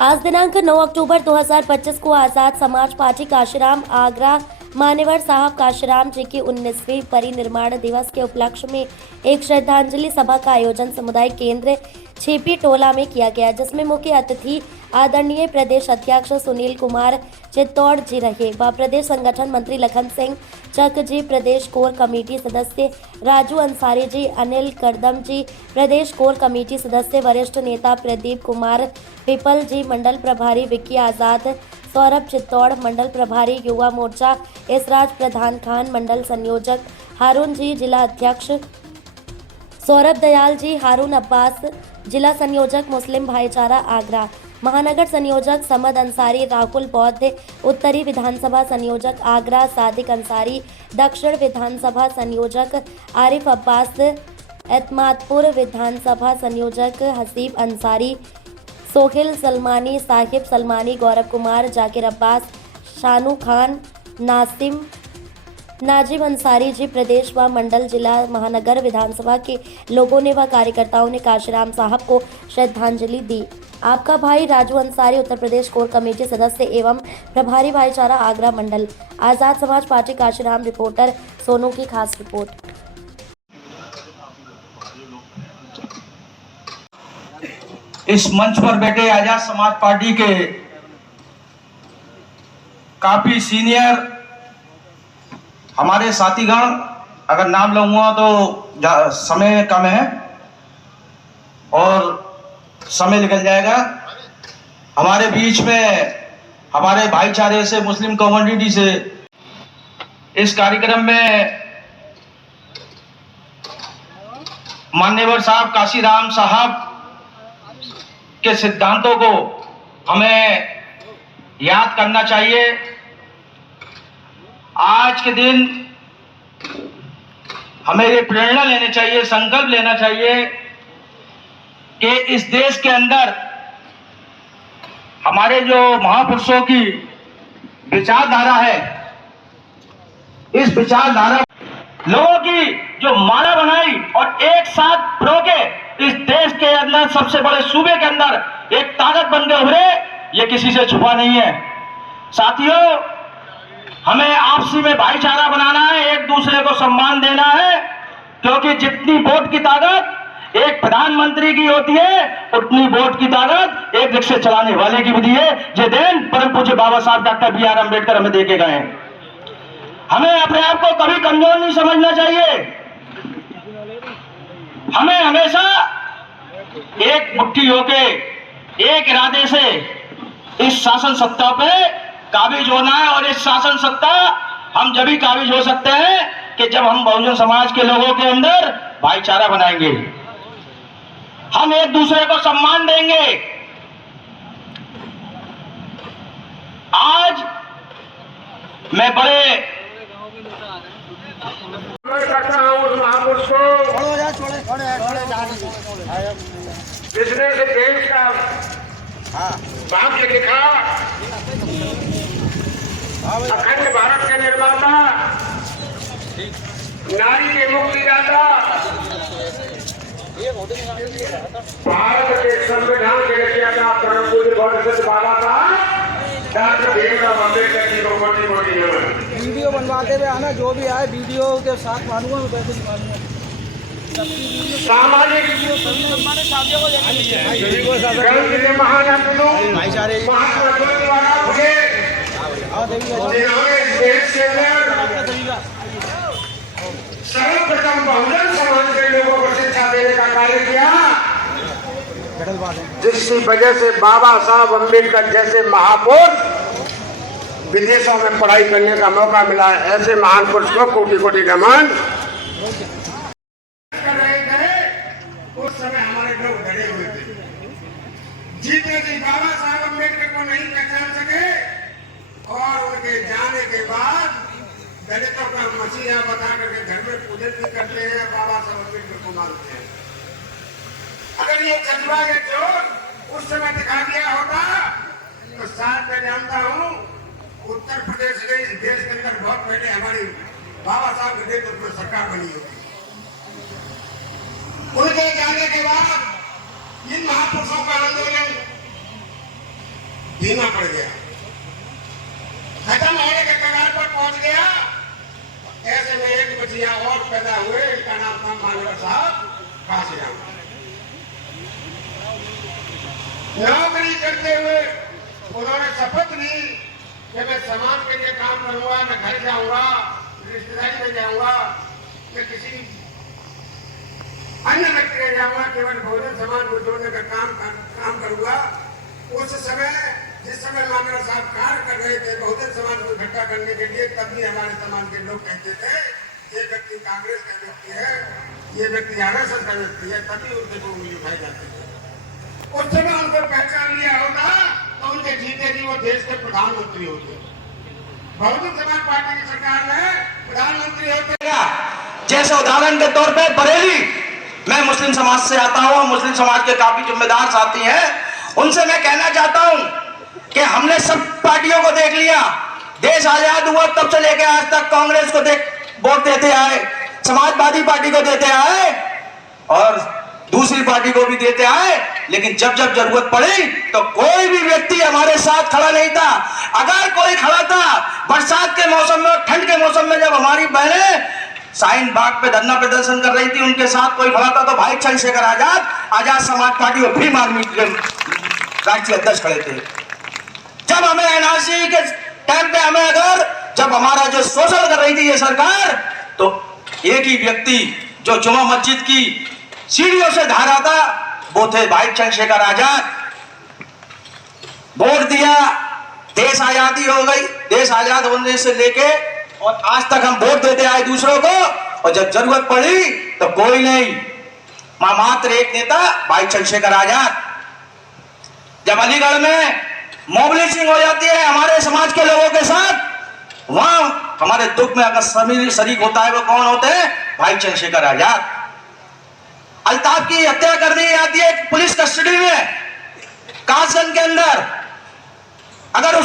आज दिनांक 9 अक्टूबर 2025 को आज़ाद समाज पार्टी काशीराम आगरा मान्यवर साहब काशीराम जी की 19वीं परिनिर्माण दिवस के उपलक्ष्य में एक श्रद्धांजलि सभा का आयोजन समुदाय केंद्र छेपी टोला में किया गया, जिसमें मुख्य अतिथि आदरणीय प्रदेश अध्यक्ष सुनील कुमार चित्तौड़ जी रहे व प्रदेश संगठन मंत्री लखन सिंह चक जी, प्रदेश कोर कमेटी सदस्य राजू अंसारी जी, अनिल करदम जी, प्रदेश कोर कमेटी सदस्य वरिष्ठ नेता प्रदीप कुमार पिपल जी, मंडल प्रभारी विक्की आज़ाद, सौरभ चित्तौड़, मंडल प्रभारी युवा मोर्चा इसराज प्रधान खान, मंडल संयोजक हारून जी, जिला अध्यक्ष सौरभ दयाल जी, हारून अब्बास, जिला संयोजक मुस्लिम भाईचारा आगरा, महानगर संयोजक समद अंसारी, राहुल बौद्ध, उत्तरी विधानसभा संयोजक आगरा सादिक अंसारी, दक्षिण विधानसभा संयोजक आरिफ अब्बास, एतमादपुर विधानसभा संयोजक हसीब अंसारी, सोहिल सलमानी, साहिब सलमानी, गौरव कुमार, जाकिर अब्बास, शानू खान, नासिम, नाजिम अंसारी जी, प्रदेश व मंडल जिला महानगर विधानसभा के लोगों ने व कार्यकर्ताओं ने काशीराम साहब को श्रद्धांजलि दी। आपका भाई राजू अंसारी, उत्तर प्रदेश कोर कमेटी सदस्य एवं प्रभारी भाईचारा आगरा मंडल, आज़ाद समाज पार्टी काशीराम। रिपोर्टर सोनू की खास रिपोर्ट। इस मंच पर बैठे आजाद समाज पार्टी के काफी सीनियर हमारे साथीगण, अगर नाम लूंगा तो समय कम है और समय निकल जाएगा। हमारे बीच में हमारे भाईचारे से, मुस्लिम कम्युनिटी से इस कार्यक्रम में मान्यवर साहब काशीराम साहब के सिद्धांतों को हमें याद करना चाहिए। आज के दिन हमें ये प्रेरणा लेनी चाहिए, संकल्प लेना चाहिए कि इस देश के अंदर हमारे जो महापुरुषों की विचारधारा है, इस विचारधारा लोगों की जो माला बनाई और एक साथ रोके इस देश के अंदर सबसे बड़े सूबे के अंदर एक ताकत बन गए उभरे, ये किसी से छुपा नहीं है। साथियों, हमें आपसी में भाईचारा बनाना है, एक दूसरे को सम्मान देना है, क्योंकि जितनी वोट की ताकत एक प्रधानमंत्री की होती है, उतनी वोट की ताकत एक रिक्शे चलाने वाले की भी है। ये देन परम पूज्य बाबा साहब डॉक्टर बी आर अम्बेडकर हमें देके गए। हमें अपने आप को कभी कमजोर नहीं समझना चाहिए। हमें हमेशा एक मुट्ठी होके, एक इरादे से इस शासन सत्ता पे काबिज होना है। और इस शासन सत्ता हम जब भी काबिज हो सकते हैं कि जब हम बहुजन समाज के लोगों के अंदर भाईचारा बनाएंगे, हम एक दूसरे को सम्मान देंगे। आज मैं बड़े करता हूं उस महापुरुष को जिसने से देश का भाग्य लिखा, अखंड भारत के निर्माता, नारी के मुक्तिदाता, भारत के संविधान के रचयिता परम पूज्य गौरव बाबा साहब डॉक्टर भीमराव अम्बेडकर जी को कोटि कोटि नमन। वीडियो बनवाते हुए आना, जो भी आए वीडियो के साथ मानूंगा, मैं वैसे नहीं मानूंगा। सामाजिक भाईचारे महात्मा ज्योतिराव फुले जिन्होंने देश के अंदर सर्वप्रथम बहुजन समाज के लोगों को शिक्षा देने का कार्य किया, जिसकी वजह से बाबा साहब अम्बेडकर जैसे महापुरुष विदेशों में पढ़ाई करने का मौका मिला। ऐसे महान पुरुष को कोटि कोटि नमन। उस समय हमारे लोग डरे हुए थे, जीते जी बाबा साहब अम्बेडकर को नहीं पहचान सके और उनके जाने के बाद दलितों का मसीहा बता करके घर में पूजन भी करते हैं, बाबा साहब अम्बेडकर को मानते हैं। अगर ये जज्बा के चोट उस समय दिखा दिया होता तो शायद मैं जानता हूँ उत्तर प्रदेश के इस देश के अंदर बहुत पहले हमारी बाबा साहब के नेतृत्व में सरकार बनी होगी। उनके जाने के बाद इन महापुरुषों का आंदोलन धीमा पड़ गया, खत्म होने के कगार पर पहुंच गया। ऐसे में एक बचिया और पैदा हुए, इनका नाम था मानवर साहब काशीराम। नौकरी करते हुए उन्होंने शपथ ली कि मैं समाज के लिए काम करूंगा, मैं घर जाऊंगा, रिश्तेदारी में जाऊंगा, मैं किसी अन्य व्यक्ति में जाऊंगा, केवल बहुजन समाज को जोड़ने का काम करूंगा। उस समय जिस समय मानवर साहब कार्य कर रहे थे बहुजन समाज को इकट्ठा करने के लिए, तब भी हमारे समाज के लोग कहते थे ये व्यक्ति कांग्रेस का व्यक्ति है, ये व्यक्ति आरएसएस का व्यक्ति है, तभी उनके को उंगली उठाई जाती थी। उस समय उनको पहचान लिया होता तो उनके जीते जी वो देश के प्रधानमंत्री होते। बहुजन समाज पार्टी की सरकार में प्रधानमंत्री होते। जैसे उदाहरण के तौर पे बरेली, मैं मुस्लिम समाज से आता हूं, मुस्लिम समाज के काफी जिम्मेदार साथी हैं, उनसे मैं कहना चाहता हूं कि हमने सब पार्टियों को देख लिया। देश आजाद हुआ तब से लेकर आज तक कांग्रेस को वोट देते आए, समाजवादी पार्टी को देते आए और दूसरी पार्टी को भी देते आए, लेकिन जब जब जरूरत पड़ी तो कोई भी व्यक्ति हमारे साथ खड़ा नहीं था। अगर कोई खड़ा था बरसात के मौसम में और ठंड के मौसम में, जब हमारी बहनें शाहीन बाग पे धरना प्रदर्शन कर रही थी, उनके साथ कोई खड़ा था तो भाई चंद्रशेखर आजाद समाज पार्टी और भीम आर्मी के राष्ट्रीय अध्यक्ष खड़े थे। जब हमें एनआरसी के टाइम पे जब हमारा जो शोषण कर रही थी ये सरकार, तो एक ही व्यक्ति जो जुमा मस्जिद की सीढ़ियों से धारा था वो थे भाई चंद्रशेखर आजाद। वोट दिया, देश आजादी हो गई, देश आजाद होने से लेके और आज तक हम वोट देते आए दूसरों को, और जब जरूरत पड़ी तो कोई नहीं, मात्र एक नेता भाई चंद्रशेखर आजाद। जब अलीगढ़ में मोबिलाइजिंग हो जाती है हमारे समाज के लोगों के साथ, वहां हमारे दुख में अगर शरीक होता है वो कौन होते हैं? भाई चंद्रशेखर आजाद। अल्ताफ की हत्या कर दी जाती है पुलिस कस्टडी में कासगंज के अंदर, अगर